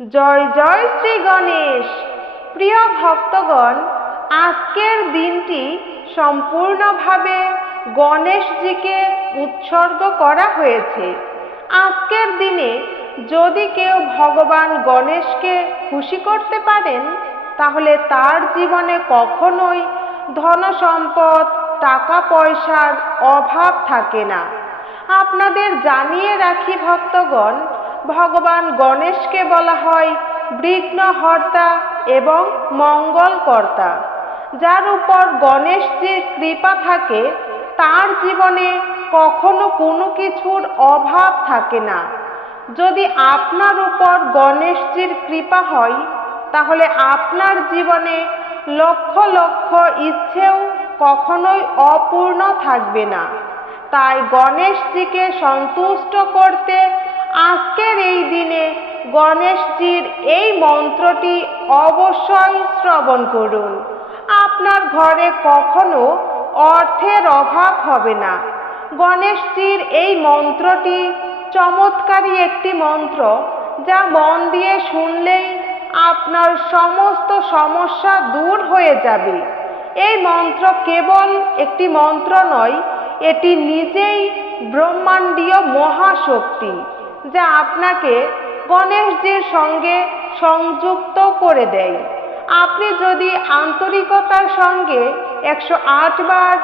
জয় জয় শ্রী গণেশ। প্রিয় ভক্তগণ, আজকের দিনটি সম্পূর্ণভাবে গণেশজিকে উৎসর্গ করা হয়েছে। আজকের দিনে যদি কেউ ভগবান গণেশকে খুশি করতে পারেন, তাহলে তার জীবনে কখনোই ধন সম্পদ, টাকা পয়সার অভাব থাকে না। আপনাদের জানিয়ে রাখি ভক্তগণ, ভগবান গণেশকে বলা হয় বিঘ্নহর্তা এবং মঙ্গলকর্তা। যার উপর গণেশজির কৃপা থাকে, তার জীবনে কখনো কোনো কিছুর অভাব থাকে না। যদি আপনার উপর গণেশজির কৃপা হয়, তাহলে আপনার জীবনে লক্ষ লক্ষ ইচ্ছেও কখনোই অপূর্ণ থাকবে না। তাই গণেশজিকে সন্তুষ্ট করতে আজকের এই দিনে গণেশজির এই মন্ত্রটি অবশ্যই শ্রবণ করুন। আপনার ঘরে কখনো অর্থের অভাব হবে না। গণেশজির এই মন্ত্রটি চমৎকারী একটি মন্ত্র, যা মন দিয়ে শুনলেই আপনার সমস্ত সমস্যা দূর হয়ে যাবে। এই মন্ত্র কেবল একটি মন্ত্র নয়, এটি নিজেই ব্রহ্মাণ্ডীয় মহাশক্তি, যা আপনাকে গণেশজির সঙ্গে সংযুক্ত করে দেয়। আপনি যদি আন্তরিকতার সঙ্গে 108 বার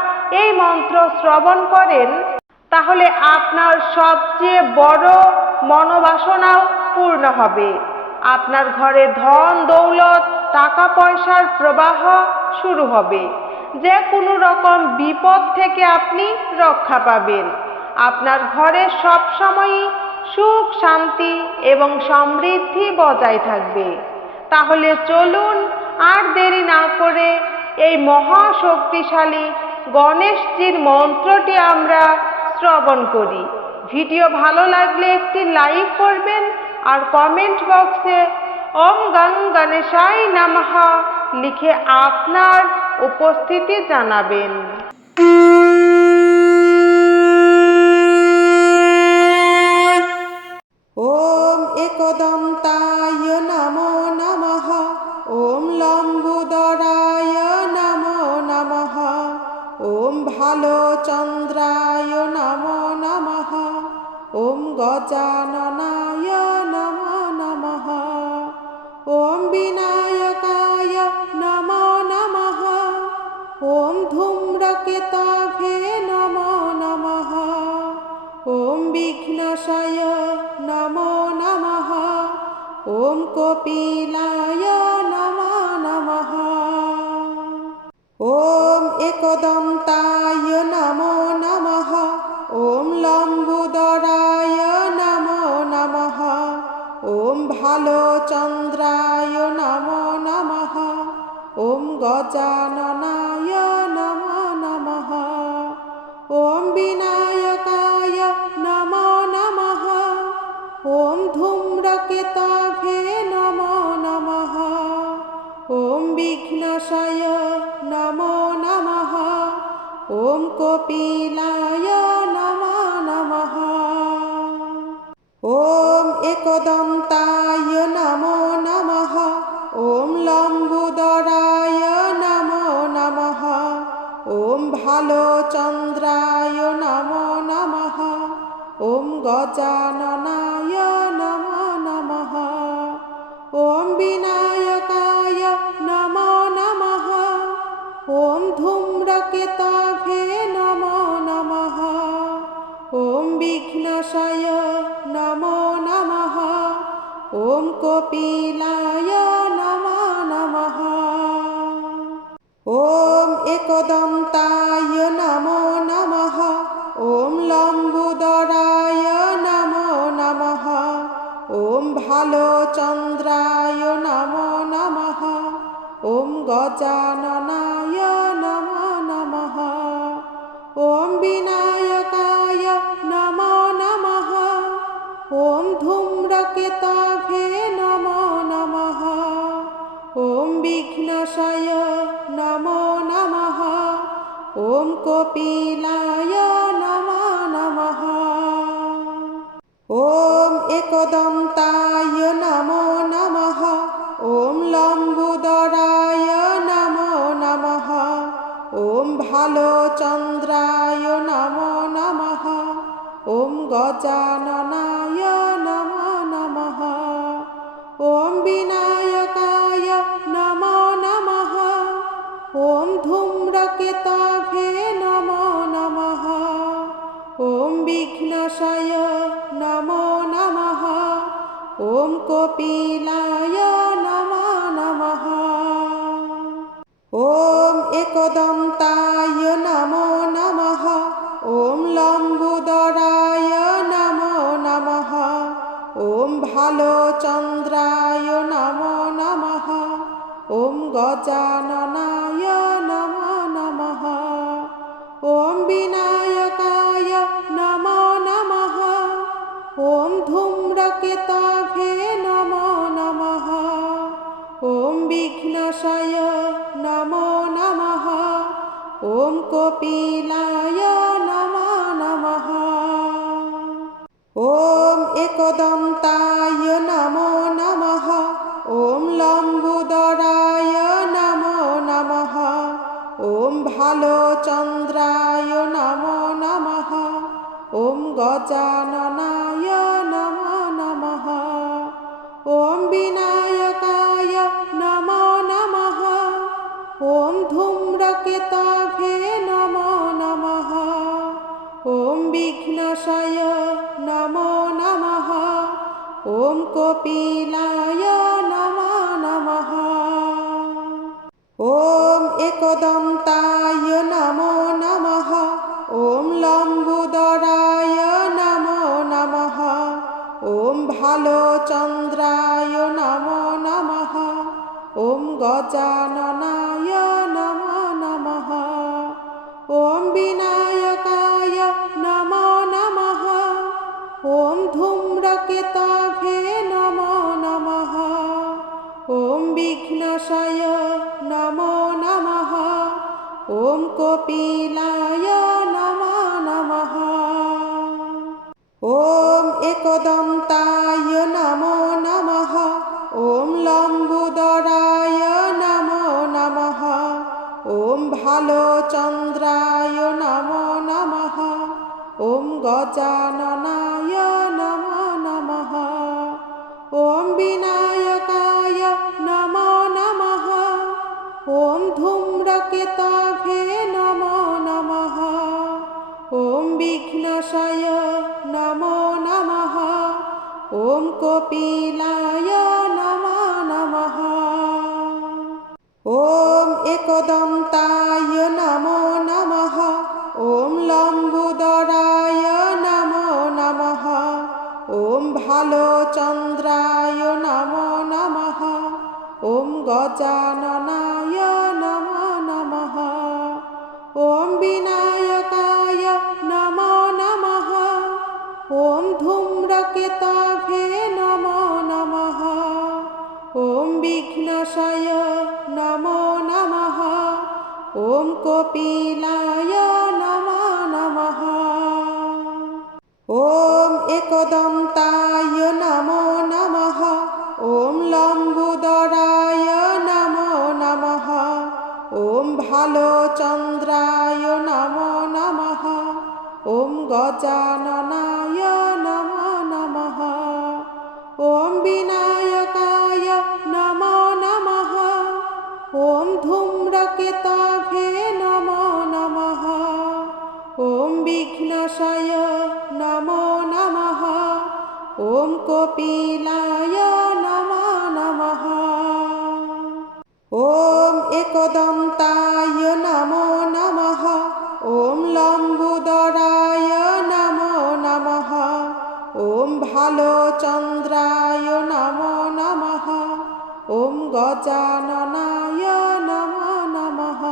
এই মন্ত্র শ্রবণ করেন, তাহলে আপনার সবচেয়ে বড় মনোবাসনাও পূর্ণ হবে। আপনার ঘরে ধন দৌলত, টাকা পয়সার প্রবাহ শুরু হবে। যে কোনো রকম বিপদ থেকে আপনি রক্ষা পাবেন। আপনার ঘরে সবসময়ই সুখ, শান্তি এবং সমৃদ্ধি বজায় থাকবে। তাহলে চলুন আর দেরি না করে এই মহাশক্তিশালী গণেশজির মন্ত্রটি আমরা শ্রবণ করি। ভিডিও ভালো লাগলে একটি লাইক করবেন আর কমেন্ট বক্সে ওম গং গণেশায় নমঃ লিখে আপনার উপস্থিতি জানাবেন। ওম একদন্তায় নমো নমঃ। ওম লম্বোদরায় নমো নমঃ। ওম ভালচন্দ্রায় নমো নমঃ। ওম গজাননায় নমো নমঃ। ওম বিনায়কায় নমো নমঃ। ওম ধূম্রকেতভে নমো নমঃ। ওম বিঘ্নশায় নমো নমঃ। ওম কপিলায় নমো নমঃ। ওম একদন্তায় নমো নমঃ। ওম লম্বোদরায় নমো নমঃ। ওম ভালচন্দ্রায় নমো নমঃ। ওম গজাননায় নমো নমঃ। ওম বিনায়কায় নমো নমঃ। ওম ধূম্রকেতভে নমো নমঃ। ওম বিঘ্নশায় নমো নমঃ। ওম কপিলায় নমো নমঃ। ওম একদন্তায় নমো নমঃ। ওম লম্বোদরায় নমো নমঃ। ওম ভালচন্দ্রায় নমো নমঃ। ওম গজাননায় নমো নমঃ। ওম বিনায়কায় নমো নমঃ। ওম ধূম্রকেতভে নমো নমঃ। ওম বিঘ্নশায় নমো নমঃ। ওম কপিলায় নমো নমঃ। ওম একদন্তায় নমো নমঃ। ওম লম্বোদরায় নমো নমঃ। ওম ভালচন্দ্রায় নমো নমঃ। ওম গজাননায় নমো নমঃ। ওম বিনায়কায় নমো নমঃ। ওম ধূম্রকেতভে নমো নমঃ। ওম বিঘ্নশায় নমো নমঃ। ওম কপিলায় নমো নমঃ। ওম একদন্তায় নমো নমঃ। গজাননায় নমো নমঃ। ॐ विनायकाय नमो नमः। ॐ धूम्रकेतवे नमो नमः। ॐ विघ्नेशाय नमो नमः। ॐ कपिलाय नमो नमः। ॐ एकदन्ताय नमो नमः। ॐ लम्बोदराय नमो नमः। ॐ भालचन्द्राय नमो नमः। ॐ गजाननाय नमो नमः। ॐ विनायकाय नमो नमः। ॐ धूम्रकेतवे नमो नमः। ॐ विघ्नेशाय नमो नमः। ॐ कपिलाय नमो नमः। ॐ एकदन्ताय नमो नमः। ॐ लम्बोदराय नमो नमः। ॐ भालचन्द्राय नमो नमः। ॐ गजाननाय नमो नमः। ॐ विनायकाय नमो नमः। ॐ धूम्रकेतवे नमो नमः। ॐ विघ्नेशाय नमो नमः। ॐ कपिलाय नमो नमः। ॐ एकदन्ताय नमो नमः। ॐ लम्बोदराय नमो नमः। ॐ भालचन्द्राय नमो नमः। ॐ गजाननाय नमो नमः। ॐ विनायकाय नमो नमः। ॐ धूम्रकेतवे नमो नमः। ॐ विघ्नेशाय नमो नमः। ॐ कपिलाय नमो नमः। ॐ एकदन्ताय नमो नमः। ॐ लम्बोदराय नमो नमः। ॐ भालचन्द्राय नमो नमः। ॐ गजाननाय नमो नमः। ॐ विनायकाय नमो नमः। ॐ धूम्रकेतवे नमो नमः। ॐ विघ्नेशाय नमो नमः। ॐ कपिलाय नमो नमः। ॐ एकदन्ताय नमो नमः। ॐ लम्बोदराय नमो नमः। ॐ भालचन्द्राय नमो नमः। ॐ गजाननाय नमो नमः। ॐ विनायकाय नमो नमः। ॐ धूम्रकेतवे नमो नमः। ॐ विघ्नेशाय नमो नमः। ॐ कपिलाय नमो नमः। ॐ एकदन्ताय नमो नमः। ॐ लम्बोदराय नमो नमः। ॐ भालचन्द्राय नमो नमः। ॐ गजाननाय नमो नमः। ॐ विनायकाय नमो नमः। ॐ धूम्रकेतवे नमो नमः। ॐ विघ्नेशाय नमो नमः। ॐ कपिलाय नमो नमः। ॐ एकदन्ताय नमो नमः। ॐ लम्बोदराय नमो नमः। ॐ भालचन्द्राय नमो नमः। ॐ गजाननाय नमो नमः।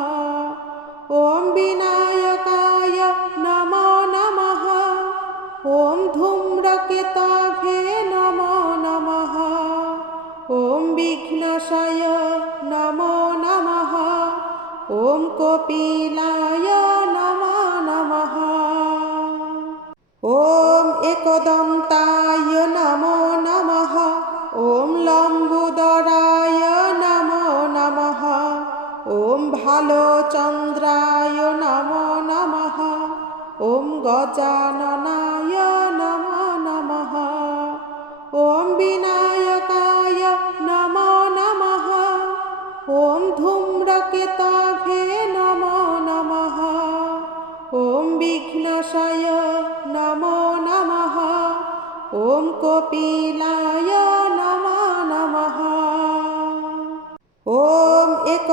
ॐ विनायकाय नमो नमः। ॐ धूम्रकेतवे नमो नमः। ॐ विघ्नेशाय नमो नमः। ॐ कपिलाय नमो नमः। ॐ एकदन्ताय नमो नमः। ॐ लम्बोदराय नमो नमः। ॐ भालचन्द्राय नमो नमः। ॐ गजाननाय नमो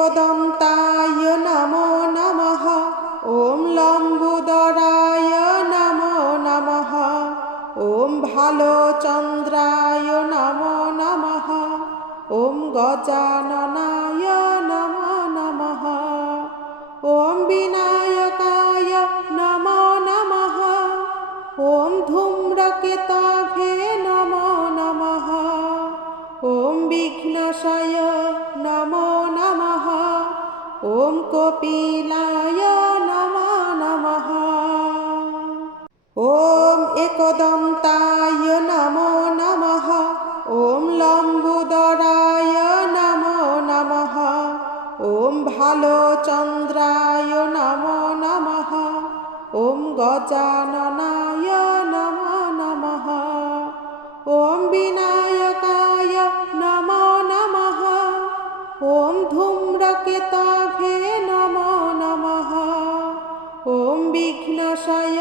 एकदन्ताय नमो नमः ॐ लम्बोदराय नमो नमः ॐ भालचन्द्राय नमो नमः ॐ गजाननाय नमो नमः ॐ विनायकाय नमो नमः ॐ धूम्रकेतवे नमो नमः ॐ विघ्नेशाय नमो नमः ॐ कपिलाय नमो नमः ॐ एकदन्ताय नमो नमः ॐ लम्बोदराय नमो नमः ॐ भालचन्द्राय नमो नमः ॐ गजाननाय नमो नमः ॐ विनायकाय नमो नमः ॐ धूम्रकेतवे नमो नमः ॐ विघ्नेशाय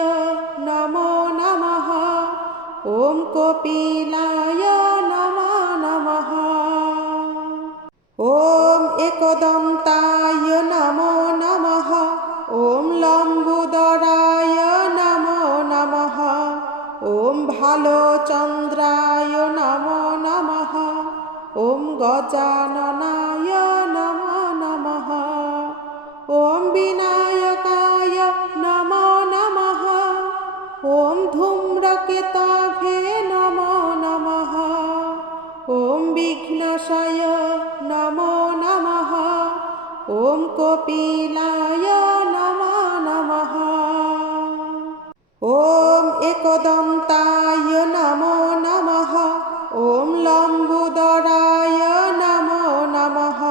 नमो नमः ॐ कपिलाय नमो नमः ॐ एकदन्ताय नमो नमः ॐ लम्बोदराय नमो नमः ॐ भालचन्द्राय नमो नमः ॐ गजाननाय नमो नमः ॐ विनायकाय नमो नमः ॐ धूम्रकेतवे नमो नमः ॐ विघ्नेशाय नमो नमः ॐ कपिलाय नमो नमः ॐ एकदन्ताय नमो नमः ॐ लम्बोदराय नमो नमः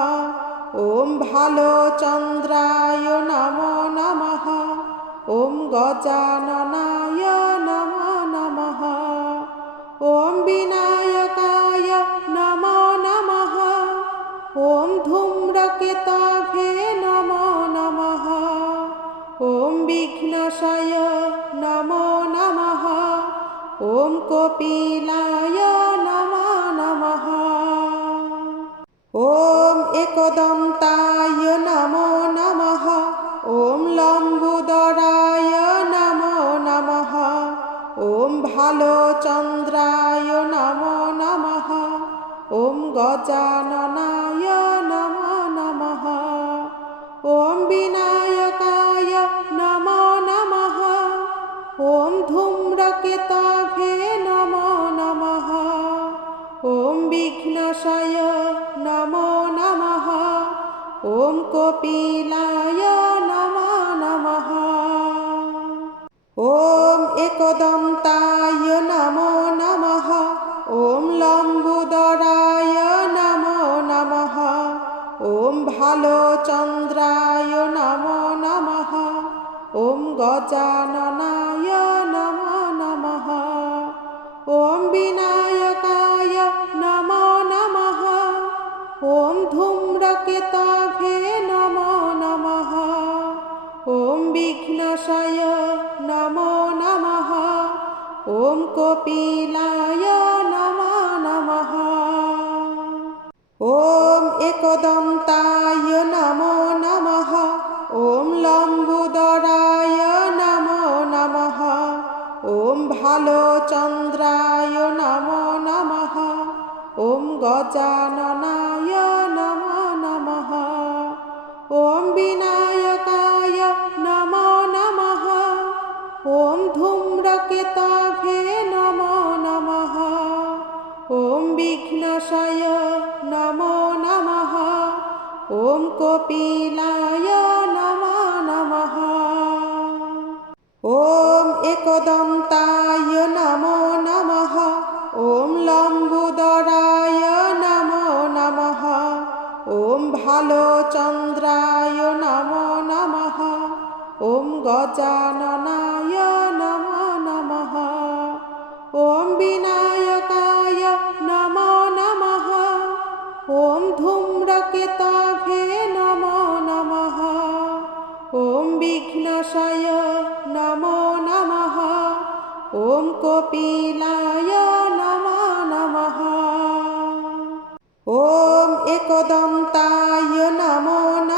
ॐ भालचन्द्राय नमो नमः ॐ गजाननाय नमो नमः ॐ विनायकाय नमो नमः ॐ धूम्रकेतवे नमो नमः ॐ विघ्नेशाय नमो नमः ॐ कपिलाय नमो नमः ॐ एकदन्ताय नमो नमः ॐ लम्बोदराय नमो नमः ॐ भालचन्द्राय नमो नमः ॐ गजाननाय नमो नमः ॐ विनायकाय नमो नमः ॐ धूम्रकेतवे नमो नमः ॐ विघ्नेशाय नमो नमः ॐ कपिलाय नमो नमः ॐ एकदन्ताय नमो नमः ॐ लम्बोदराय नमो नमः ॐ भालचन्द्राय नमो नमः ॐ गजाननाय नमो नमः ॐ विनायकाय नमो नमः ॐ धूम्रकेतवे नमो नमः ॐ विघ्नेशाय नमो नमः ॐ कपिलाय नमो नमः ॐ एकदन्ताय नमो नमः ॐ लम्बोदराय नमो नमः ॐ भालचन्द्राय नमो नमः ॐ गजाननाय नमो नमः ॐ विनायकाय नमो नमः ॐ धूम्रकेतवे नमो नमः ॐ विघ्नेशाय नमो नमः ॐ कपिलाय नमो नमः ॐ एकदन्ताय नमो नमः ॐ लम्बोदराय नमो नमः ॐ भालचन्द्राय नमो नमः ॐ गजाननाय नमो नमः ॐ विनायकाय नमो नमः ॐ धूम्रकेतवे नमो नमः ॐ विघ्नेशाय नमो नमः ॐ कपिलाय नमो नमः ॐ एकदन्ताय नमो नमः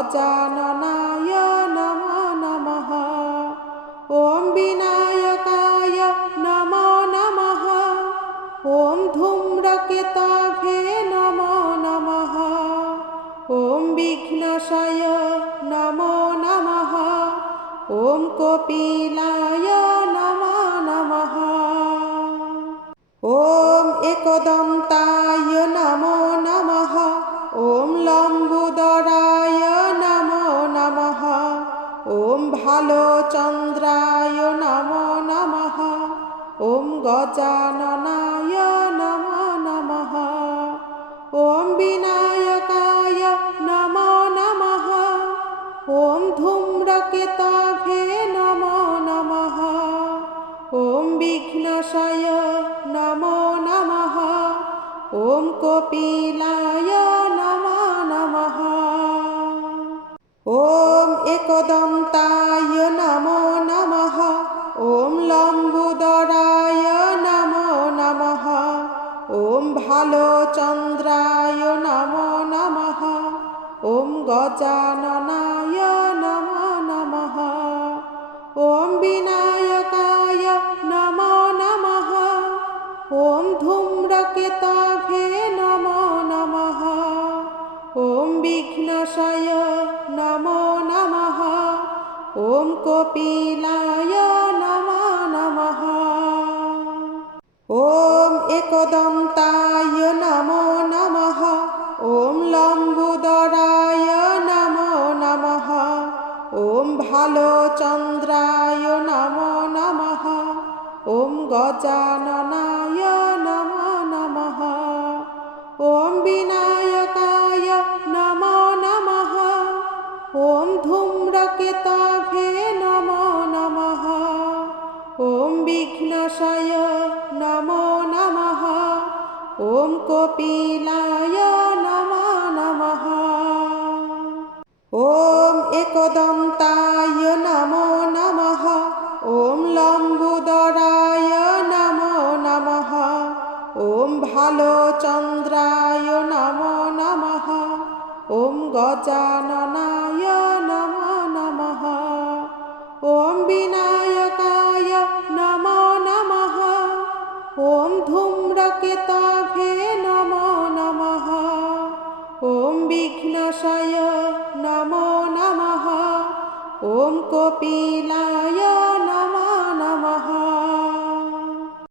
গজাননায় নমো নমঃ। ॐ विनायकाय नमो नमः। ॐ धूम्रकेतवे नमो नमः। ॐ विघ्नशाय नमो नमः। ॐ कपिलाय नमो नमः। ॐ एकदन्ताय नमो नमः। ॐ लम्बोदराय नमो नमः। ॐ भालचन्द्राय नमो नमः। ॐ गजाननाय नमो नमः। ॐ विनायकाय नमो नमः। ॐ धूम्रकेतवे नमो नमः। ॐ विघ्नशाय नमो नमः। ॐ कपिलाय नमो नमः। ॐ एकदन्ताय नमो नमः। ॐ लम्बोदराय नमो नमः। ॐ भालचन्द्राय नमो नमः। ॐ गजाननाय नमो नमः। ॐ विनायकाय नमो नमः। ॐ धूम्रकेतवे नमो नमः। ॐ विघ्नशाय नमो नमः। ॐ कपिलाय नमो नमः। ॐ एकदन्ताय नमो नमः। ॐ लम्बोदराय नमो नमः। ॐ भालचन्द्राय नमो नमः। ॐ गजाननाय नमो नमः। ॐ विनायकाय नमो नमः। ॐ धूम्रकेतवे नमो नमः। ॐ विघ्नशाय नमो नमः। ॐ कपिलाय नमो नमः। ॐ एकदन्ताय नमो नमः। ॐ लम्बोदराय नमो नमः। ॐ भालचन्द्राय नमो नमः। ॐ गजाननाय नमो नमः। ॐ विनायकाय नमो नमः। ॐ धूम्रकेतवे नमो नमः। ॐ विघ्नशाय नमो नमः। ॐ कपिलाय नमो